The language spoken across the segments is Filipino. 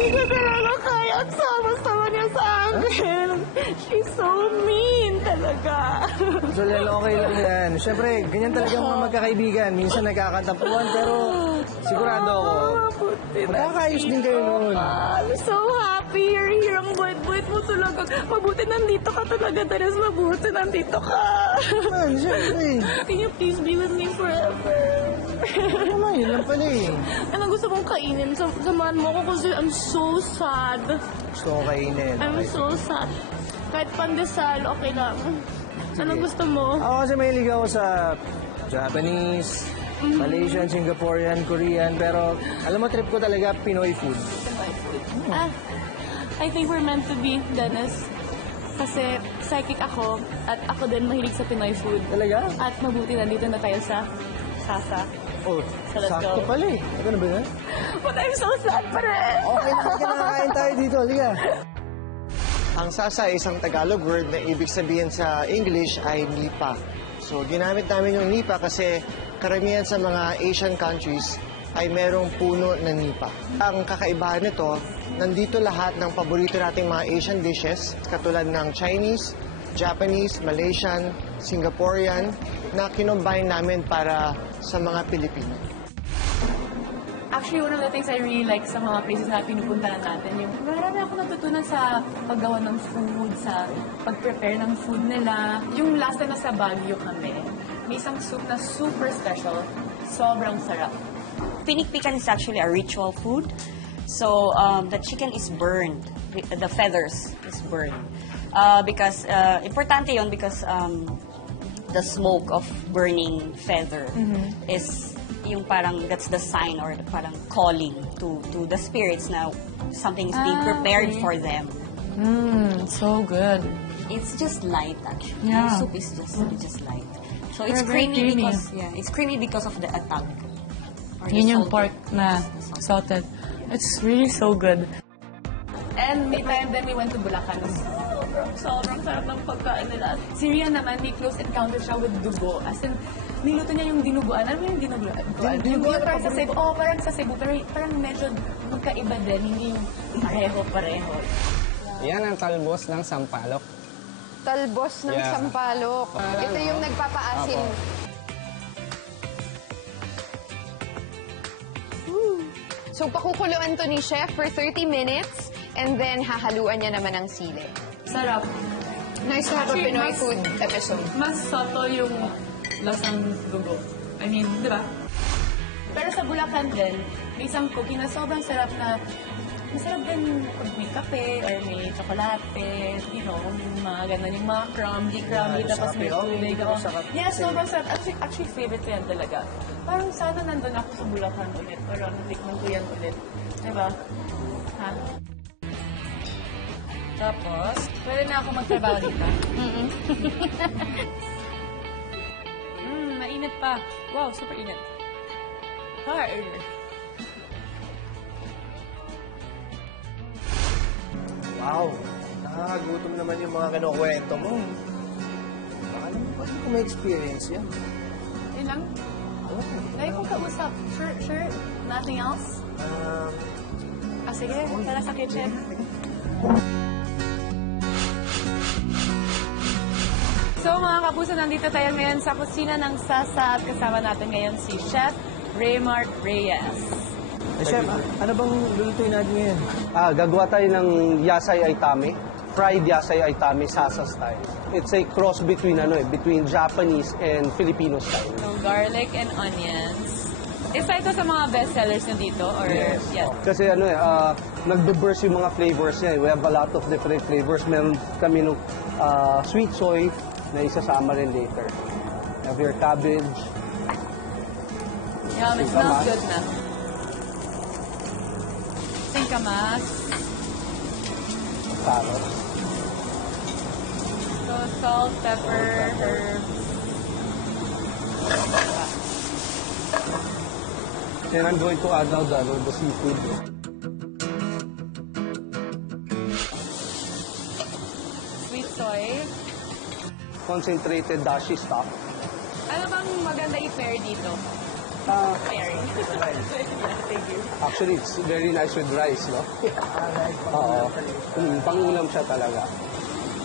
Hindi ko talaga kaya ang sama-sama niya sa akin. She's so mean talaga. Jolene, okay lang yan. Siyempre, ganyan talaga ang mga magkakaibigan. Minsan nagkakantapuan, pero sigurado ako, magkakaayos din kayo noon. I'm so happy you're here. Ang buwit-buwit mo talaga. Mabuti nandito ka talaga, Dennis. Mabuti nandito ka. Man, siyempre. Can you please be with me forever? Naman, yun lang pala eh. Ano gusto mong kainin? Samahan mo ako kasi I'm so sad. Gusto ko kainin. I'm so sad. Kahit pandesal, okay lang. Ano gusto mo? Ako kasi mahilig ako sa Japanese, Malaysian, Singaporean, Korean, pero alam mo, trip ko talaga Pinoy food. I think we're meant to be, Dennis. Kasi psychic ako at ako din mahilig sa Pinoy food. Talaga? At mabuti nandito na tayo sa Sasa. Oh, So let's sakto go. pala eh. Ano ba yan? But I'm so sad pa rin. Okay, nakakain tayo dito. Liga. Ang sasa ay isang Tagalog word na ibig sabihin sa English ay nipa. So, ginamit namin yung nipa kasi karamihan sa mga Asian countries ay merong puno na nipa. Ang kakaibahan nito, nandito lahat ng paborito nating mga Asian dishes, katulad ng Chinese, Japanese, Malaysian, Singaporean, na kinombine namin para sa mga Pilipino. Actually, one of the things I really like sa mga places na pinupuntahan natin, yung marami ako natutunan sa paggawa ng food, sa pag-prepare ng food nila. Yung last time na sa Baguio kami, may isang soup na super special, sobrang sarap. Pinikpikan is actually a ritual food. So the chicken is burned. The feathers is burned. Because, importante yon because the smoke of burning feather is yung parang that's the sign or parang calling to the spirits na something is being prepared for them. So good. It's just light actually. Yeah. The soup is just light. So it's Very creamy creamy. it's creamy because of the atang. Or the Yun yung salted- pork na salted. It's really so good. And may time then we went to Bulacan. Sobrang sarap ng pagkain nila. Si Rian naman, may close encounter siya with dugo. As in, niluto niya yung dinuguan. Alam mo yung dinuguan? Dinuguan parang sa Cebu. Oo, parang sa Cebu. Pero parang medyo magkaiba din. Hindi yung pareho-pareho. Yan ang talbos ng sampalok. Talbos ng Yeah. sampalok. Ito yung nagpapaasim. So, pakukuluan to ni Chef for 30 minutes and then hahaluan niya naman ng sili. Sarap. Nice to have a Actually, Pinoy mas- food episode. Mas subtle yung lasang dugo. I mean, di ba? Pero sa Bulacan din, may isang cookie na sobrang sarap na masarap din pag may kape or may tsokolate, you know, mga ganun, yung mga crumbly, tapos may tubig. Yeah, sobrang sarap. Actually, favorite ko yan talaga. Parang sana nandun ako sa Bulacan ulit, para natikman ko yan ulit. Diba? Ha? Tapos, pwede na ako magtrabaho dito. Mainit pa. Wow, super init. Hard. Wow, nakakagutom naman yung mga kinukwento mo. Baka naman pwede ko may experience yan. Yun lang. Lagi kong kausap. Sure? Nothing else? Sige. Tara sa kitchen. So mga kapuso, nandito tayo ngayon sa kusina ng Sasa at kasama natin ngayon si Chef Raymart Reyes. Chef, ano bang lulutuin natin ngayon? Gagawa tayo ng yasay aitame. Fried yasay aitame, Sasa style. It's a cross between between Japanese and Filipino style. So garlic and onions. Isa ito sa mga best sellers nyo dito? Or yes. Kasi nagbe-burst yung mga flavors niya. We have a lot of different flavors. Meron kami nung sweet soy na isasama rin later. Have your cabbage. Yum, it smells good na. Singkamas. Carrots. So salt, pepper, herbs. And I'm going to add now the seafood. Sweet soy. Concentrated dashi stock. Ano bang maganda i-pair dito? Mary. Thank you. Actually, it's very nice with rice, no? Oo. Pangulam siya talaga.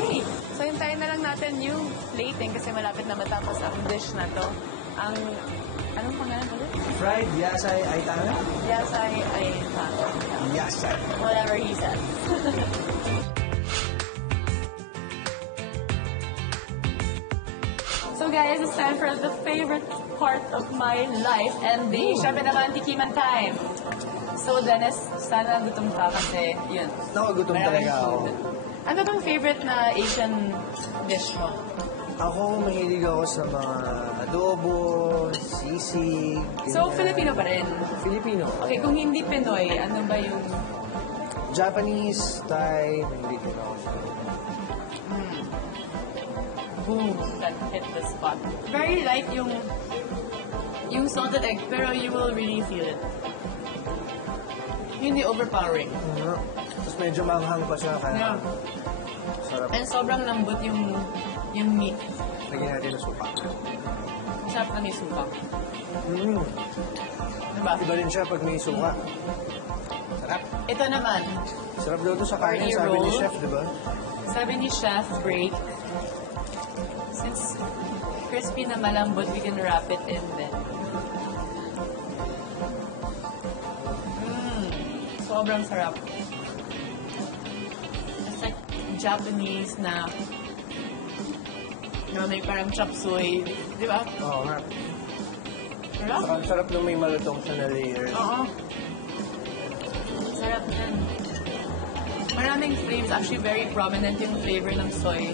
Okay. So, hintayin na lang natin yung plating kasi malapit na matapos ang dish na to. Ang, anong pangalan ulit? Fried yasay aitana? Yasay ay Yasay. whatever he said. So guys, it's time for the favorite part of my life and the syempre naman tikiman time. So Dennis, sana gutom ka kasi yun. Nakagutom maraming talaga ako. food. Ano bang favorite na Asian dish mo? Ako, mahilig ako sa mga adobo, sisig. So ganyan. Filipino pa rin. Filipino. Okay, kung hindi Pinoy, ano ba yung Japanese, Thai, mahilig din ako sa boom that hit the spot? Very light yung salted egg, pero you will really feel it. Hindi overpowering. Tapos medyo manghang pa siya, kaya Yeah. sarap. And sobrang lambot yung meat. Lagyan natin ng supa. Sarap na may suka. Diba? Iba rin siya pag may suka. Sarap. Ito naman, Sarap daw to sa kanin, Curry sabi ni roll. chef, di ba? sabi ni Chef Break, since crispy na malambot, we can wrap it in then. Sobrang sarap. It's like Japanese na may parang chop suey. Di ba? Oo nga. Sarap. Ang sarap nung may malutong siya na layers. Oo. Sarap yan. Maraming flavors. Actually, very prominent yung flavor ng soy.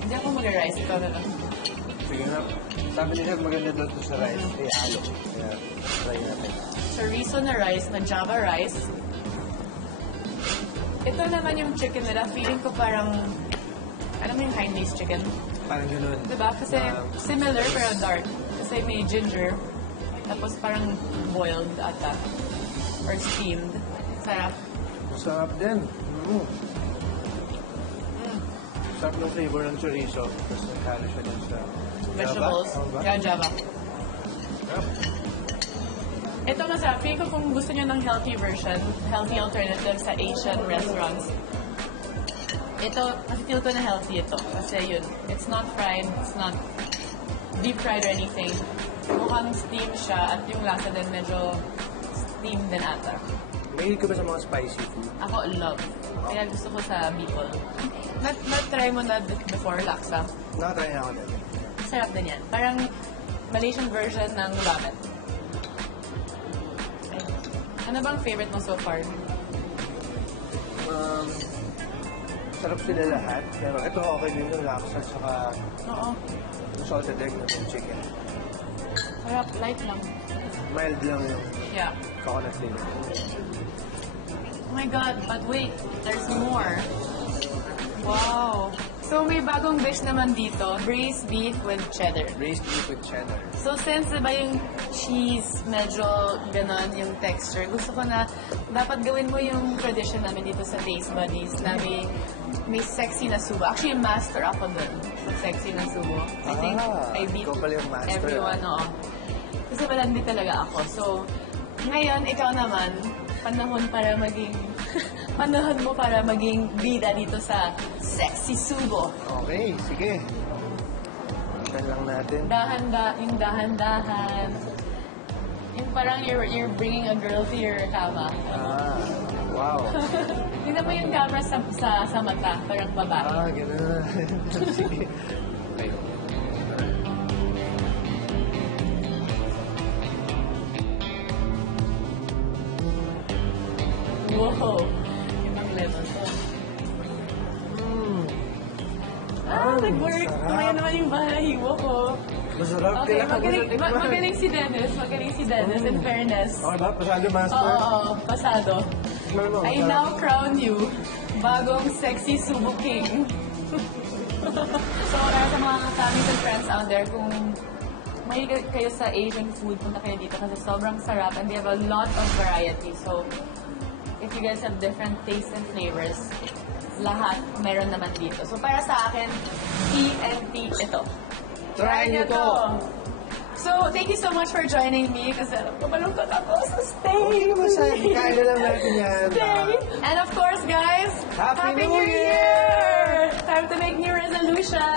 Hindi ako mag-rice. Ikaw na lang. Sige nga. Sabi ni chef, maganda daw to sa rice. Halo. Kaya, try natin. Chorizo na rice, na Java rice. Ito naman yung chicken nila. Feeling ko parang, alam mo yung Chinese chicken? Parang ganun. Diba? Kasi similar pero dark. Kasi may ginger. Tapos parang boiled ata. Or steamed. Sarap. Masarap din. Sarap ng flavor ng chorizo. Tapos naghalo siya dun sa Vegetables. Java. Ba? Yeah, Java. Sarap. Ito masarap. Feeling ko kung gusto nyo ng healthy version, healthy alternative sa Asian restaurants, ito, feel ko na healthy ito. Kasi yun, it's not fried, it's not deep fried or anything. Mukhang steam siya at yung lasa din medyo steam din ata. Mahilig ka ba sa mga spicy food? Ako, love. Kaya gusto ko sa Bicol. Na-try mo na before laksa. Nakatry na ako din. Sarap din yan. Parang Malaysian version ng ramen. Ano bang favorite mo so far? Sarap sila lahat. Pero ito okay din yung laksa saka Oo. yung salted egg na yung chicken. Sarap. Light lang. Mild lang yung Yeah. coconut flavor. Oh my God, but wait, there's more. Wow. So may bagong dish naman dito, braised beef with cheddar. Braised beef with cheddar. So since diba yung cheese, medyo ganon yung texture, gusto ko na dapat gawin mo yung tradition namin dito sa Taste Buddies na may sexy na subo. Actually, master ako dun sa sexy na subo. I think I beat ikaw pala yung master, everyone, oo. Kasi malandi talaga ako. So, ngayon, ikaw naman, panahon mo para maging bida dito sa Sexy Subo. Okay, sige. Tignan lang natin. Yung dahan-dahan. Yung parang you're bringing a girl to your kama. Wow. Tingnan mo yung camera sa mata, parang babae. Ganun. Sige. Okay. Wow! Ibang level to. Nag-work. Kumaya naman yung balahibo ko. Masarap. Okay, Kailangan ko na tikman. magaling si Dennis. Magaling si Dennis, in fairness. Okay ba? Pasado, master? Oo, pasado. Tikman mo, I masarap. now crown you bagong sexy Subo King. So, sa mga families and friends out there, kung may kayo sa Asian food, punta kayo dito kasi sobrang sarap and they have a lot of variety. So, if you guys have different tastes and flavors, lahat meron naman dito. So, para sa akin, TNT ito. Try nyo to. So, thank you so much for joining me kasi mabalungkot ako. So, stay. Okay naman sa kain na lang natin yan. Stay. And of course, guys, Happy New New Year! Year! Time to make new resolutions.